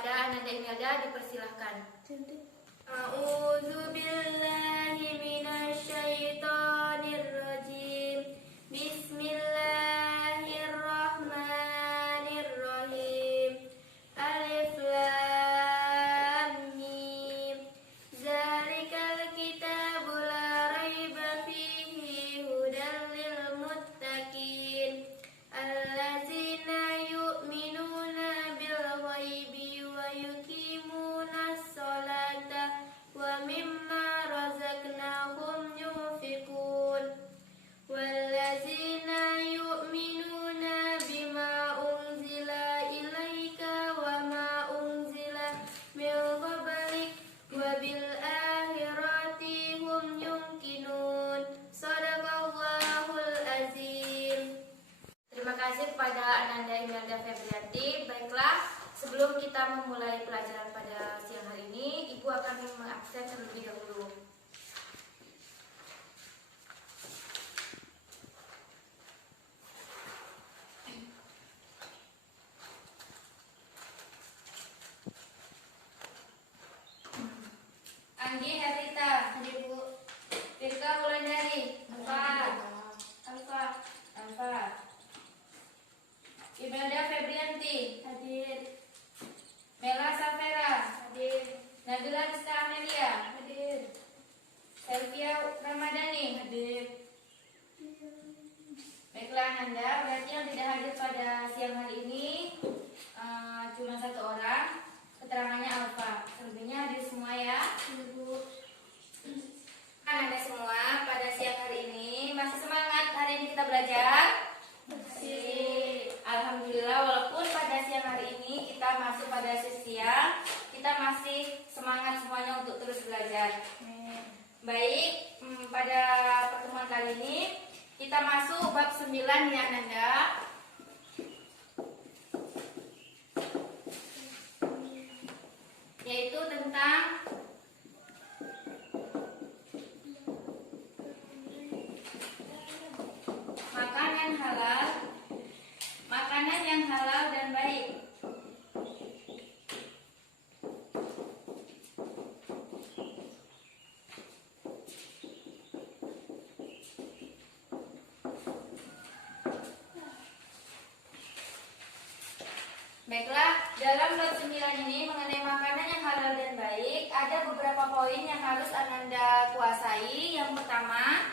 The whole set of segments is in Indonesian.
kepada Ananda Imelda, dipersilahkan. A'udzubillahi minasyaitonirrajim. Bismillahirrahmanirrahim. Alif lam mim. Zalikal kitabu la raiba fihi hudan lil muttaqin. Allazina yu'minuna bil ghaibi wa yuqimunas sholata wa mimma razaqnahum yunfiqun. Wallazina yu'minuna bima unzila ilaika wa ma unzila min qablik wa bil akhirati hum yuqinun. Shadaqallahul azim. Terima kasih kepada Ananda Imelda Febrianti. Baiklah, sebelum kita memulai pelajaran pada siang hari ini, Ibu akan mengabsen terlebih dahulu. Anggi Herita, hadir Bu. Firka Wulandari, Alfa. Imelda Febrianti, hadir. Mela Safera, hadir. Nabila Rizka Amelia, hadir. Selvia Ramadhani, hadir. Baiklah Nanda, berarti yang tidak hadir pada siang hari ini cuma satu orang. Keterangannya Alfa. Selebihnya hadir semua ya, Ibu. Anda semua pada siang hari ini masih semangat hari ini kita belajar? Masih. Alhamdulillah, walaupun pada siang hari ini kita masuk pada sesi siang, kita masih semangat semuanya untuk terus belajar. Baik, pada pertemuan kali ini kita masuk bab 9 ya Nanda. Yaitu tentang makanan yang halal dan baik. Baiklah, dalam bab 9 ini mengenai makanan yang halal dan baik, ada beberapa poin yang harus Ananda kuasai. Yang pertama,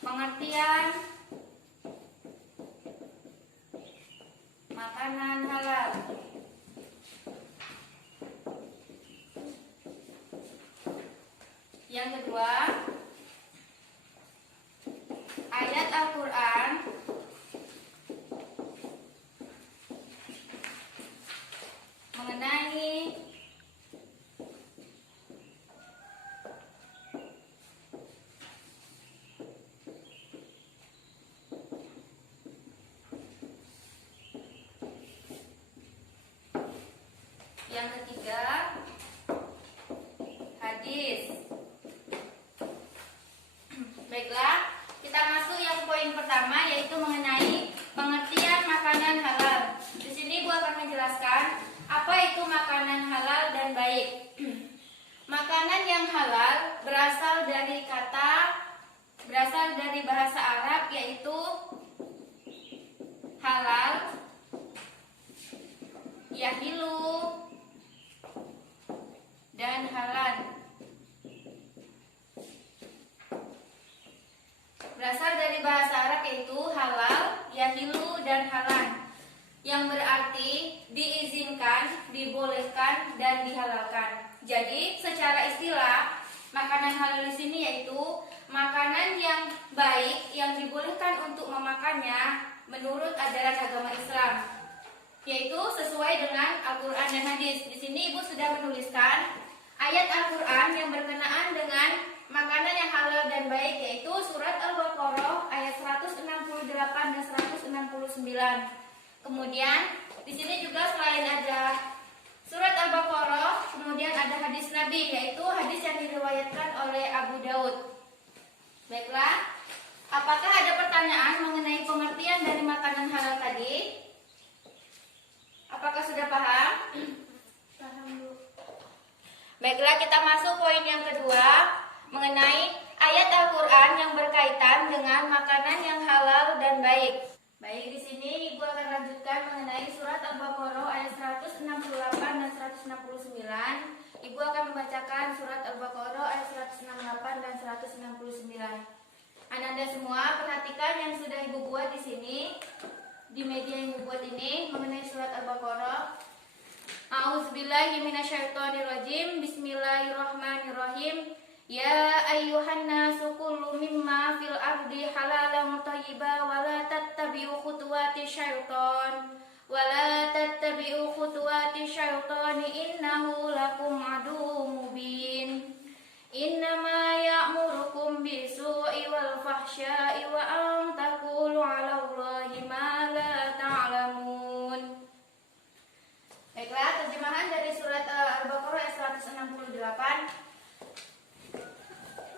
pengertian makanan halal. Yang kedua, ayat Al-Quran mengenai yang ketiga, hadis. Baiklah, kita masuk yang poin pertama, yaitu mengenai pengertian makanan halal. Di sini Bu akan menjelaskan apa itu makanan halal dan baik. Makanan yang halal berasal dari bahasa Arab, yaitu halal, yahilu, dan halal. Berasal dari bahasa Arab yaitu halal, yahilu, dan halal, yang berarti diizinkan, dibolehkan, dan dihalalkan. Jadi secara istilah, makanan halal di sini yaitu makanan yang baik yang dibolehkan untuk memakannya menurut ajaran agama Islam, yaitu sesuai dengan Al-Quran dan hadis. Di sini Ibu sudah menuliskan ayat Al-Quran yang berkenaan dengan makanan yang halal dan baik, yaitu surat Al-Baqarah ayat 168 dan 169. Kemudian di sini juga selain ada surat Al-Baqarah, kemudian ada hadis Nabi, yaitu hadis yang diriwayatkan oleh Abu Daud. Baiklah, apakah ada pertanyaan mengenai pengertian dari makanan halal tadi? Apakah sudah paham? Paham, Bu. Baiklah, kita masuk poin yang kedua mengenai ayat Al-Quran yang berkaitan dengan makanan yang halal dan baik. Baik, di sini Ibu akan lanjutkan mengenai surat Al-Baqarah ayat 168 dan 169. Ibu akan membacakan surat Al-Baqarah ayat 168 dan 169. Ananda semua perhatikan yang sudah Ibu buat di sini, di media yang Ibu buat ini mengenai surat Al-Baqarah. A'udzubillahi minasyaitonirrajim. Bismillahirrahmanirrahim. Ya ayyuhan nasu kulu mimma fil ardi halalan thayyiban wa la tattabi'u khutuwati syaitan innahu lakum aduwwum mubin. Innama ya'murukum bisu'i wal fahsya'i wa an taqulu 'ala Allahi ma la ta'lamun. Baiklah, terjemahan dari surat Al-Baqarah ayat 168.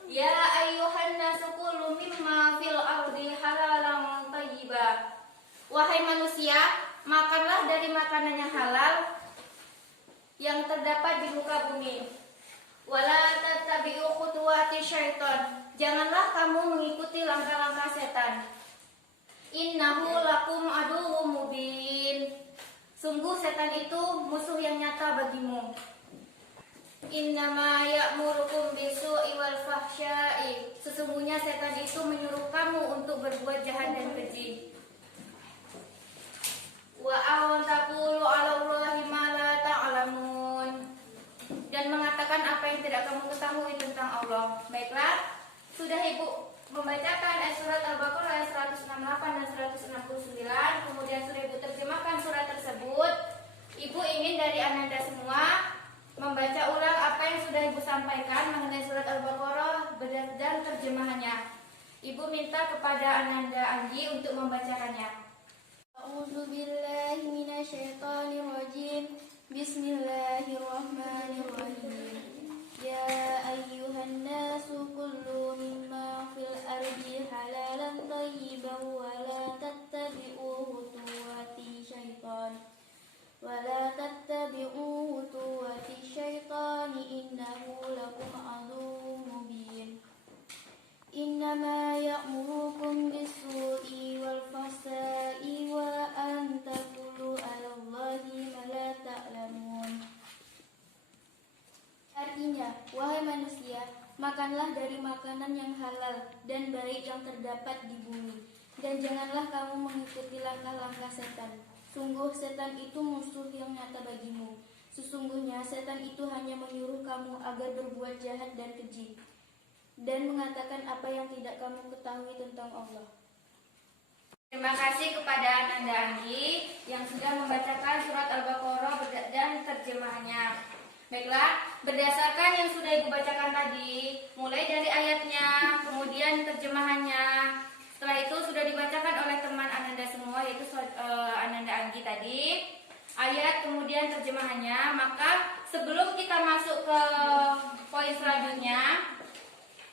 Ya ayyuhan nasu kulu mimma fil ardi halalan thayyiban. Wahai manusia, makanlah dari makanan yang halal yang terdapat di muka bumi. Wala tattabi'u khutuwati syaitan. Janganlah kamu mengikuti langkah-langkah setan. Innahu lakum aduwwum mubin. Sungguh setan itu musuh yang nyata bagimu. Innama ya'murukum bisu'i wal fahsya'i. Sesungguhnya setan itu menyuruh kamu untuk berbuat jahat dan keji. Wa aw taqulu 'ala Allahi ma la ta'lamun. Dan mengatakan apa yang tidak kamu ketahui tentang Allah. Baiklah, sudah Ibu membacakan ayat surat Al-Baqarah ayat 168 dan 169, kemudian sudah Ibu terjemahkan surat tersebut. Ibu ingin dari Ananda semua membaca ulang apa yang sudah Ibu sampaikan mengenai surat Al-Baqarah dan terjemahannya. Ibu minta kepada Ananda Anggi untuk membacakannya. A'udzubillahi minasyaitonirrajim. Bismillahirrahmanirrahim. Ya ayyuhan nasu kullu mimma fil ardi halalan thayyiban wa la tattabi'u khutuwati syaitan. ولا تتبعوا خطوات الشيطان إنه لكم عدو مبين إنما يأمركم بالسوء والفحشاء وأن تقولوا على الله ما لا تعلمون. Artinya, wahai manusia, makanlah dari makanan yang halal dan baik yang terdapat di bumi, dan janganlah kamu mengikuti langkah-langkah setan. Sungguh setan itu musuh yang nyata bagimu. Sesungguhnya setan itu hanya menyuruh kamu agar berbuat jahat dan keji, dan mengatakan apa yang tidak kamu ketahui tentang Allah. Terima kasih kepada Ananda Anggi yang sudah membacakan surat Al-Baqarah dan terjemahannya. Baiklah, berdasarkan yang sudah Ibu bacakan tadi, mulai dari ayatnya, kemudian terjemahannya, setelah itu sudah dibacakan oleh teman Ananda semua, yaitu Ananda Anggi tadi, ayat kemudian terjemahannya. Maka sebelum kita masuk ke poin selanjutnya,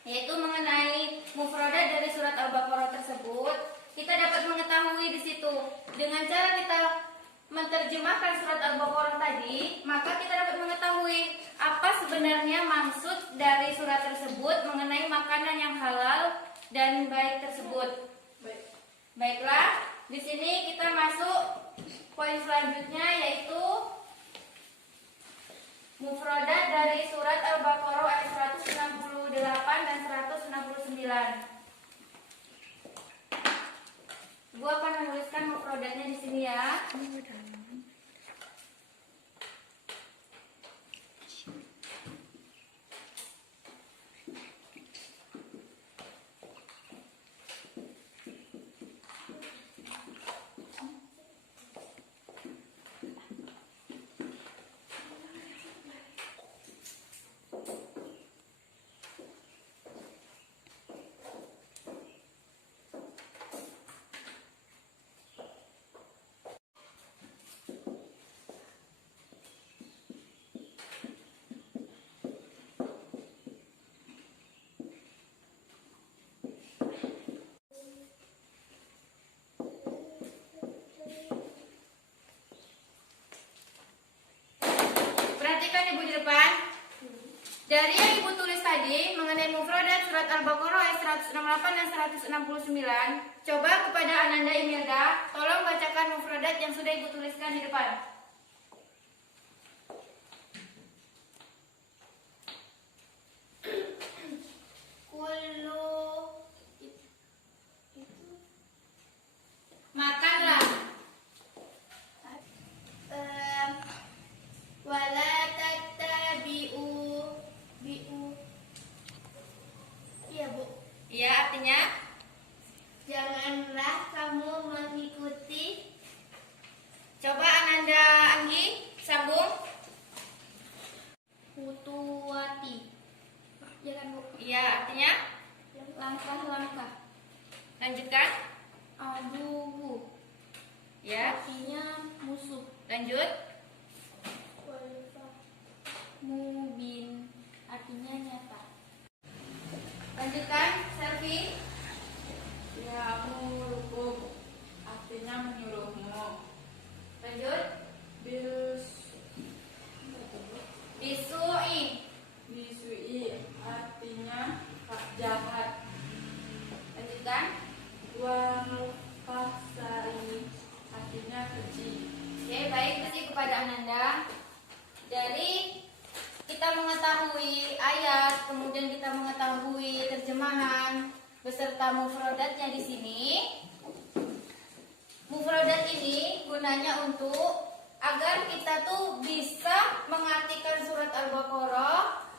yaitu mengenai mufradat dari surat Al-Baqarah tersebut, kita dapat mengetahui di situ dengan cara kita menerjemahkan surat Al-Baqarah tadi, maka kita dapat mengetahui apa sebenarnya maksud dari surat tersebut mengenai makanan yang halal dan baik tersebut. Baiklah, di sini kita masuk poin selanjutnya, yaitu mufradat dari surat Al-Baqarah ayat 168 dan 169. Gua akan menuliskan mufradatnya di sini ya. Perhatikan Ibu di depan. Dari yang Ibu tulis tadi mengenai mufradat surat Al-Baqarah ayat 168 dan 169, coba kepada Ananda Imelda, tolong bacakan mufradat yang sudah Ibu tuliskan di depan. Kullu Makanlah. wala tattabi'u iya Bu, Ya, artinya janganlah kamu mengikuti. coba Ananda Anggi sambung. Khutuwati, ya kan Bu? Ya, artinya Langkah-langkah. lanjutkan. Aduhu, Ya, artinya musuh. lanjut. Mubin, artinya nyata. Lanjutkan, Selfie. Ya amurukum, artinya menyuruhmu. Lanjut. Bis Bisui. bisui, artinya jahat. Lanjutkan. Wal fasai, artinya keji. Oke, baik, kasih kepada Ananda. Dari kita mengetahui ayat, kemudian kita mengetahui terjemahan beserta mufradatnya di sini. Mufradat ini gunanya untuk agar kita tuh bisa mengartikan surat Al-Baqarah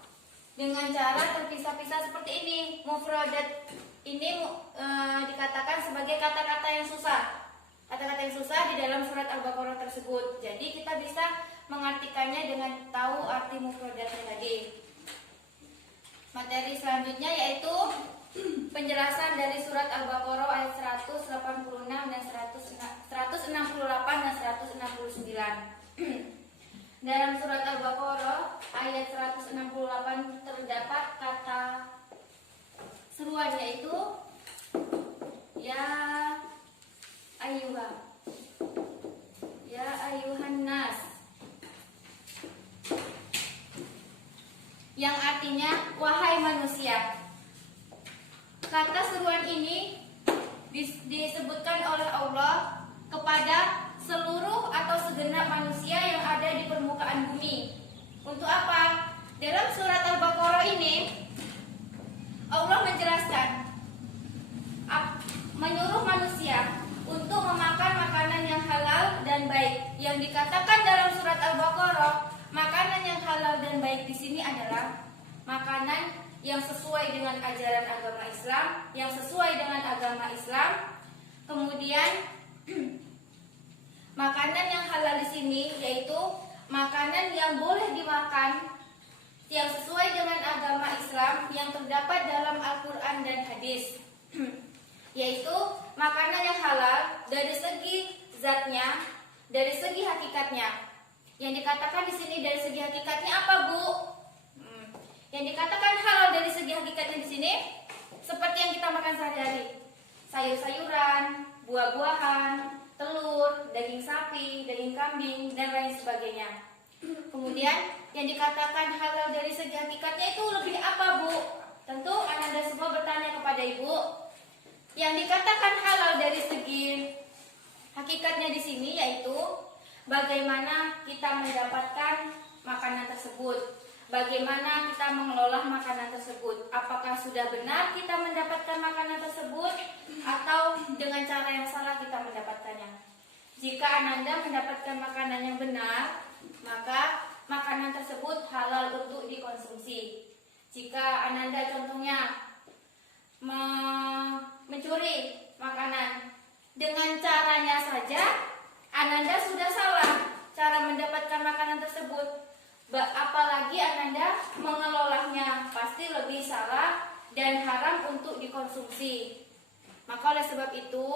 dengan cara terpisah-pisah seperti ini. Mufradat ini dikatakan sebagai kata-kata yang susah. Kata-kata yang susah di dalam surat Al-Baqarah tersebut. Jadi kita bisa mengartikannya dengan tahu arti mufradatnya tadi. Materi selanjutnya yaitu penjelasan dari surat Al-Baqarah ayat 186 dan 168 dan 169. Dalam surat Al-Baqarah ayat 168 terdapat kata seruan yaitu ya ayuhan nas, yang artinya wahai manusia. Kata seruan ini disebutkan oleh Allah kepada seluruh atau segenap manusia yang ada di permukaan bumi. Untuk apa? Dalam surat Al-Baqarah ini Allah menjelaskan menyuruh manusia untuk memakan makanan yang halal dan baik. Yang dikatakan dalam surat Al-Baqarah, makanan yang halal dan baik di sini adalah makanan yang sesuai dengan ajaran agama Islam, yang sesuai dengan agama Islam. Kemudian makanan yang halal di sini yaitu makanan yang boleh dimakan yang sesuai dengan agama Islam yang terdapat dalam Al-Qur'an dan hadis. Yaitu makanan yang halal dari segi zatnya, dari segi hakikatnya. Yang dikatakan di sini dari segi hakikatnya apa, Bu? Yang dikatakan halal dari segi hakikatnya di sini seperti yang kita makan sehari-hari. Sayur-sayuran, buah-buahan, telur, daging sapi, daging kambing, dan lain sebagainya. Kemudian yang dikatakan halal dari segi hakikatnya itu lebih apa, Bu? Tentu Ananda semua bertanya kepada Ibu. Yang dikatakan halal dari segi hakikatnya di sini yaitu bagaimana kita mendapatkan makanan tersebut, bagaimana kita mengelola makanan tersebut. Apakah sudah benar kita mendapatkan makanan tersebut atau dengan cara yang salah kita mendapatkannya? Jika Ananda mendapatkan makanan yang benar, maka makanan tersebut halal untuk dikonsumsi. Jika Ananda contohnya mencuri makanan dengan caranya saja Ananda sudah salah cara mendapatkan makanan tersebut, apalagi Ananda mengelolanya, pasti lebih salah dan haram untuk dikonsumsi. Maka oleh sebab itu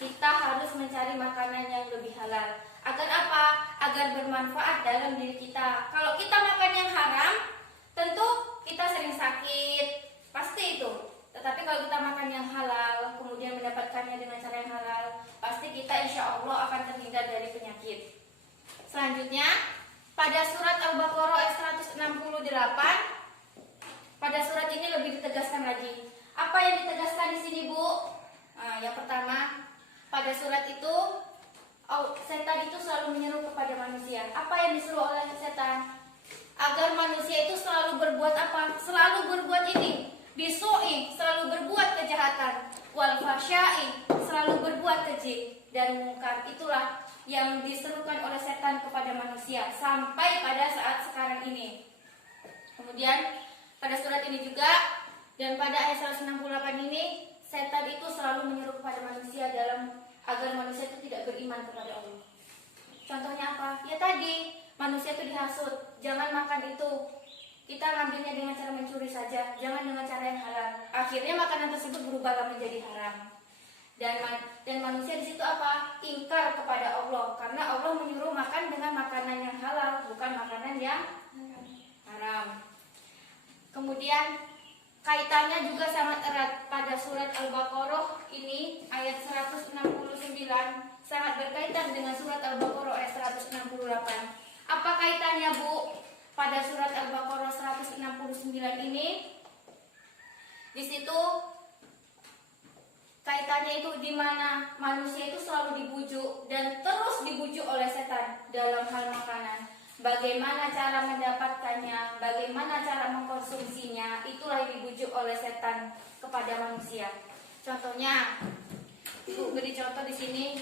kita harus mencari makanan yang lebih halal. Agar apa? Agar bermanfaat dalam diri kita. Kalau kita makan yang haram, tentu kita sering sakit, pasti itu. Tetapi kalau kita makan yang halal, kemudian mendapatkannya dengan cara yang halal, pasti kita insya Allah akan terhindar dari penyakit. Selanjutnya, pada surat Al-Baqarah pada surat ini lebih ditegaskan lagi. Apa yang ditegaskan di sini, Bu? Nah, yang pertama, pada surat itu setan itu selalu menyeru kepada manusia. Apa yang disuruh oleh setan? Agar manusia itu selalu berbuat apa? Selalu berbuat ini. Bisu'i, selalu berbuat kejahatan. Wal fahsya'i, selalu berbuat keji. Dan mungkar, itulah yang diserukan oleh setan kepada manusia sampai pada saat sekarang ini. Kemudian pada surat ini juga dan pada ayat 168 ini, setan itu selalu menyeru kepada manusia agar manusia itu tidak beriman kepada Allah. Contohnya apa? Ya tadi, manusia itu dihasut, jangan makan itu. Kita ngambilnya dengan cara mencuri saja, jangan dengan cara yang halal. Akhirnya makanan tersebut berubah menjadi haram. Dan manusia di situ apa? Ingkar kepada Allah, karena Allah menyuruh makan dengan makanan yang halal, bukan makanan yang haram. Kemudian kaitannya juga sangat erat pada surat Al-Baqarah ini ayat 169 sangat berkaitan dengan surat Al-Baqarah ayat 168. Apa kaitannya, Bu? Pada surat Al-Baqarah 169 ini, di situ kaitannya itu di mana manusia itu selalu dibujuk dan terus dibujuk oleh setan dalam hal makanan. Bagaimana cara mendapatkannya, bagaimana cara mengkonsumsinya, itulah yang dibujuk oleh setan kepada manusia. Contohnya, Ibu beri contoh di sini,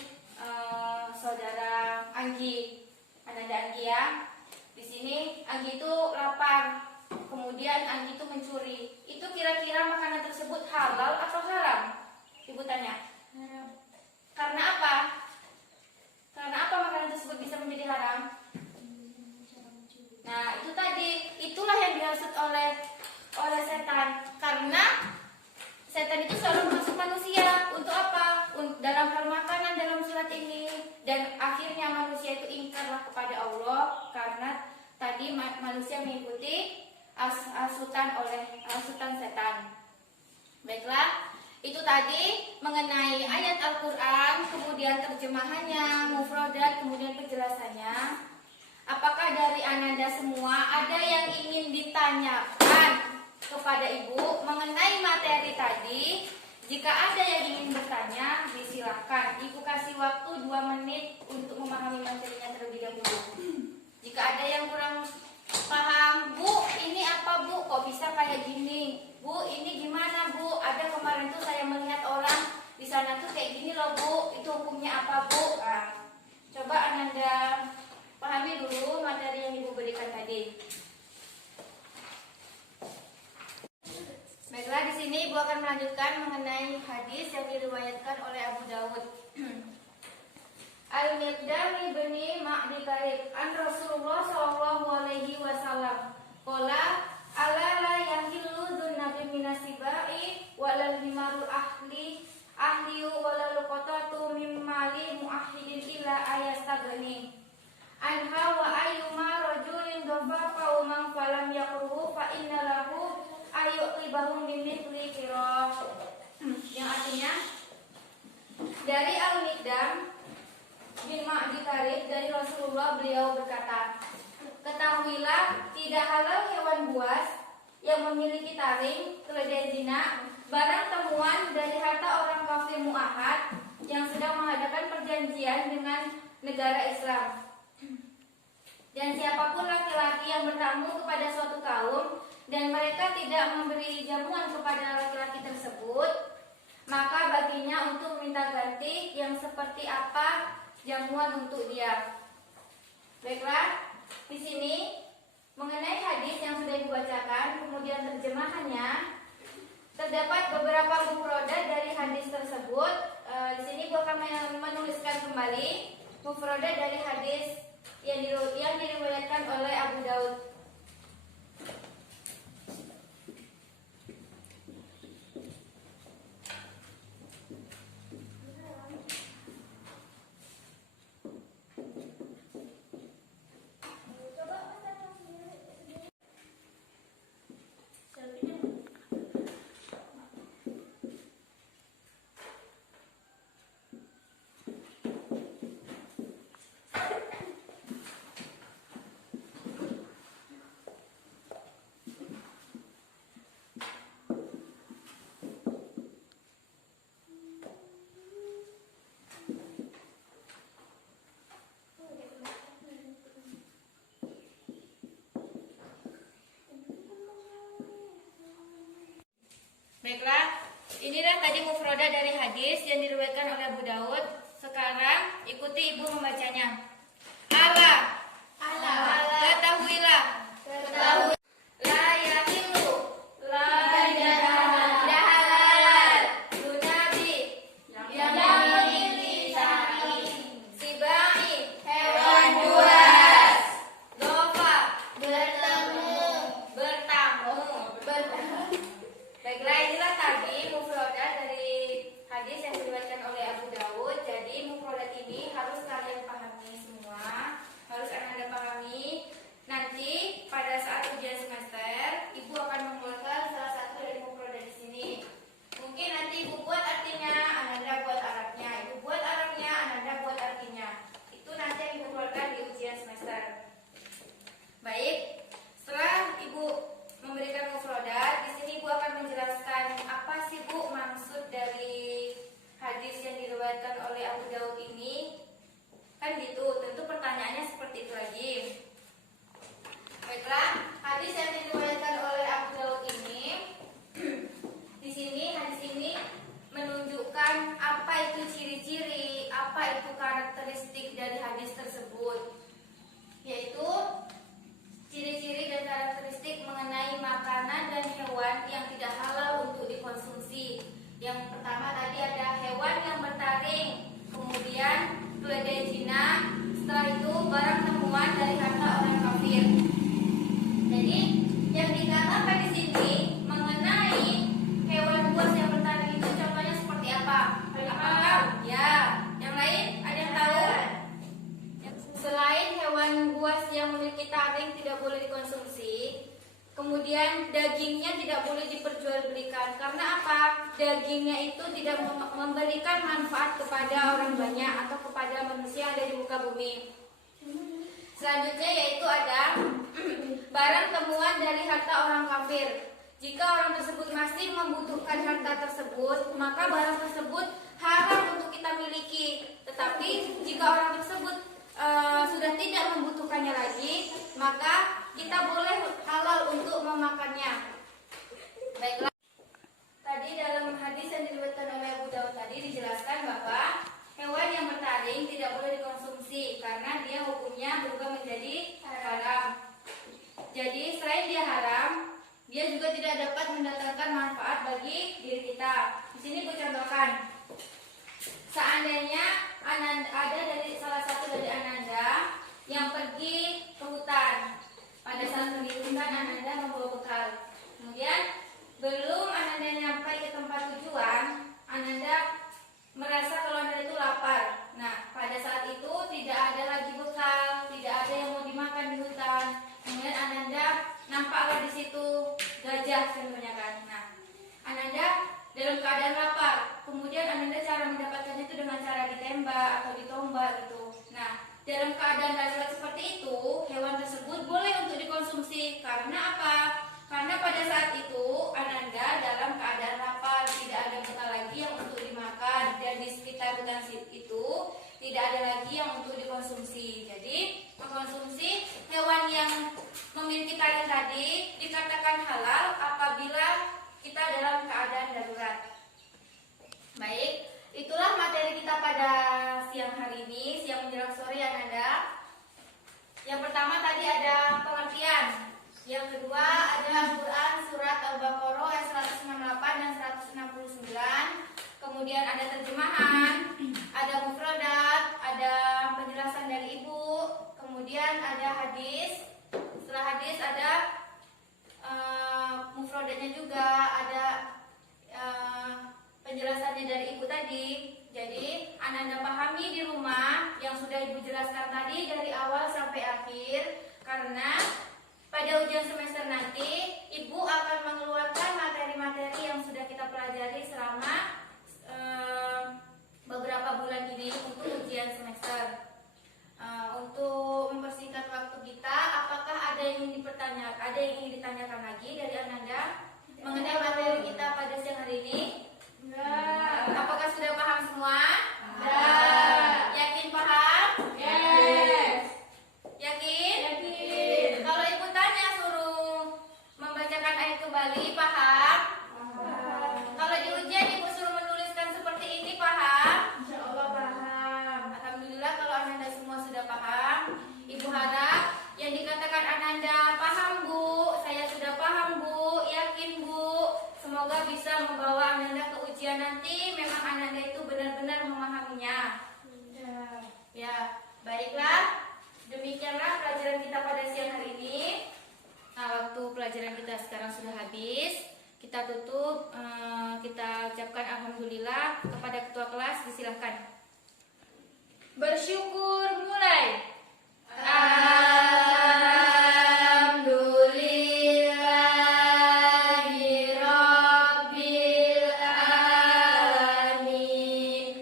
saudara Anggi, Ananda Anggi ya. Di sini Anggi itu lapar, kemudian Anggi itu mencuri. Itu kira-kira makanan tersebut halal atau haram? Ibu tanya. Haram. Karena apa? Karena apa makanan tersebut bisa menjadi haram? Nah, itu tadi, itulah yang dihasut oleh setan. Karena setan itu selalu masuk manusia. Untuk apa? Dalam hal makanan dalam surat ini. Dan akhirnya manusia itu ingkarlah kepada Allah karena tadi manusia mengikuti asutan setan. Baiklah, itu tadi mengenai ayat Al-Quran, kemudian terjemahannya, mufradat, kemudian penjelasannya. Apakah dari Ananda semua ada yang ingin ditanyakan kepada Ibu mengenai materi tadi? Jika ada yang ingin bertanya, disilahkan. Ibu kasih waktu 2 menit untuk memahami materinya terlebih dahulu. Jika ada yang kurang paham, Bu, ini apa Bu? Kok bisa kayak gini? Bu, ini gimana Bu? Ada kemarin tuh saya melihat orang di sana tuh kayak gini loh Bu. Itu hukumnya apa Bu? Nah, coba Ananda pahami dulu materi yang Ibu berikan tadi. Baiklah, di sini Ibu akan melanjutkan mengenai hadis yang diriwayatkan oleh Abu Dawud. Al-Miqdam bin Ma'di Karib an Rasulullah sallallahu alaihi wasallam qala ala la yahillu dzunnabi minasibai walal himarul ahli walal qatatu mimmali muahhidin ila ayastagni anha wa ayyuma rajulin dhafafa man falam yaqruhu fa inna lahu ayyuqibahum bimithli qirah. Yang artinya dari Al-Miqdam bin Ma'di Karib dari Rasulullah, beliau berkata, ketahuilah tidak halal hewan buas yang memiliki taring, keledai zina, barang temuan dari harta orang kafir mu'ahad yang sedang mengadakan perjanjian dengan negara Islam. Dan siapapun laki-laki yang bertamu kepada suatu kaum dan mereka tidak memberi jamuan kepada laki-laki tersebut, maka baginya untuk minta ganti yang seperti apa jamuan untuk dia. Baiklah, di sini mengenai hadis yang sudah dibacakan, kemudian terjemahannya, terdapat beberapa mufradat dari hadis tersebut. Di sini gua akan menuliskan kembali mufradat dari hadis yang diriwayatkan oleh Abu Daud. Baiklah, inilah tadi mufradat dari hadis yang diriwayatkan oleh Abu Daud. Sekarang ikuti ibu membacanya. Ala, ketahuilah, la yahilu, tidak halal, lunabi, yang memiliki sibai, hewan buas, dofa, bertamu. Baiklah, inilah tadi mufradat dari hadis yang diriwayatkan oleh Abu Dawud. Jadi mufradat ini harus kalian pahami semua, harus Anda pahami. Nanti pada saat ujian semester, ibu akan mengeluarkan salah satu dari mufradat di sini. Mungkin nanti ibu buat artinya, Ananda buat Arabnya, ibu buat Arabnya, Ananda buat artinya. Itu nanti yang ibu keluarkan di ujian semester. Baik, setelah ibu memberikan mufradat, di sini ibu akan menjelaskan apa sih bu maksud dari hadis yang diriwayatkan oleh Abu Daud ini. Kan gitu, tentu pertanyaannya seperti itu lagi. Baiklah, hadis yang diriwayatkan oleh Abu Daud ini di sini hadis ini menunjukkan apa itu ciri-ciri, apa itu karakteristik dari hadis tersebut, yaitu ciri-ciri dan karakteristik mengenai makanan dan hewan yang tidak halal untuk dikonsumsi. Yang pertama tadi ada hewan yang bertaring, kemudian keledai Cina, setelah itu barang temuan dari harta orang kafir. Jadi yang dikatakan di sini mengenai hewan buas yang bertaring itu contohnya seperti apa? Apakah? Ya, yang lain ada yang tahu? Selain hewan buas yang memiliki taring tidak boleh dikonsumsi, kemudian dagingnya tidak boleh diperjualbelikan. Karena apa? Dagingnya itu tidak memberikan manfaat kepada orang banyak atau kepada manusia yang ada di muka bumi. Selanjutnya yaitu ada barang temuan dari harta orang kafir. Jika orang tersebut masih membutuhkan harta tersebut, maka barang tersebut haram untuk kita miliki. Tetapi jika orang tersebut sudah tidak membutuhkannya lagi, maka kita boleh halal untuk memakannya. Baiklah, tadi dalam hadis yang diriwayatkan oleh Abu Daud tadi dijelaskan bahwa hewan yang bertaring tidak boleh dikonsumsi karena dia hukumnya berubah menjadi haram. Jadi selain dia haram, dia juga tidak dapat mendatangkan manfaat bagi diri kita. Di sini gue contohkan. Seandainya ada dari salah satu dari Ananda yang pergi ke hutan. Pada saat pergi ke hutan, Ananda membawa bekal. Kemudian belum Ananda nyampe ke tempat tujuan, Ananda merasa kalau Ananda itu lapar. Nah, pada saat itu tidak ada lagi bekal, tidak ada yang mau dimakan di hutan. Kemudian Ananda nampaklah di situ gajah contohnya kan. Nah, Ananda dalam keadaan lapar. Kemudian Ananda cara mendapatkannya itu dengan cara ditembak atau ditombak gitu. Nah, dalam keadaan darurat seperti itu, hewan tersebut boleh untuk dikonsumsi. Karena apa? Karena pada saat itu Ananda dalam keadaan lapar, tidak ada bekal lagi yang untuk dimakan, dan di sekitar hutan itu tidak ada lagi yang untuk dikonsumsi. Jadi mengkonsumsi hewan yang memiliki taring tadi dikatakan halal apabila kita dalam keadaan darurat. Baik, itulah materi kita pada siang hari ini, siang menjelang sore Ananda. Yang pertama tadi ada pengertian. Yang kedua ada Al-Quran surat Al-Baqarah ayat 168 dan 169. Kemudian ada terjemahan, ada mufradat, ada penjelasan dari ibu. Kemudian ada hadis. Setelah hadis ada mufradatnya juga, ada penjelasannya dari ibu tadi. Jadi Ananda pahami di rumah yang sudah ibu jelaskan tadi dari awal sampai akhir. Karena pada ujian semester nanti ibu akan mengeluarkan materi-materi yang sudah kita pelajari selama beberapa bulan ini untuk ujian semester. Untuk mempersingkat waktu kita, apakah ada yang ingin ditanyakan lagi dari Ananda mengenai materi kita pada siang hari ini? Apakah sudah paham semua? Yakin paham? Yes. Yakin? Yakin. Kalau ibu tanya suruh membacakan ayat kembali, paham? sudah habis. Kita tutup, kita ucapkan alhamdulillah kepada ketua kelas, disilahkan. Bersyukur mulai. Alhamdulillahirabbil alamin.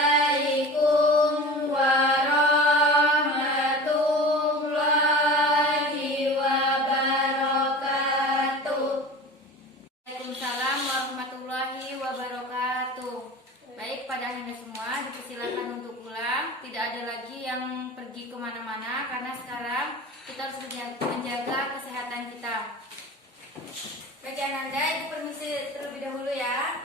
Assalamualaikum warahmatullahi wabarakatuh. Waalaikumsalam warahmatullahi wabarakatuh. Baik, pada akhirnya semua dipersilakan untuk pulang. Tidak ada lagi yang pergi kemana-mana karena sekarang kita harus menjaga kesehatan kita. Bagi Ananda, Ibu permisi terlebih dahulu ya.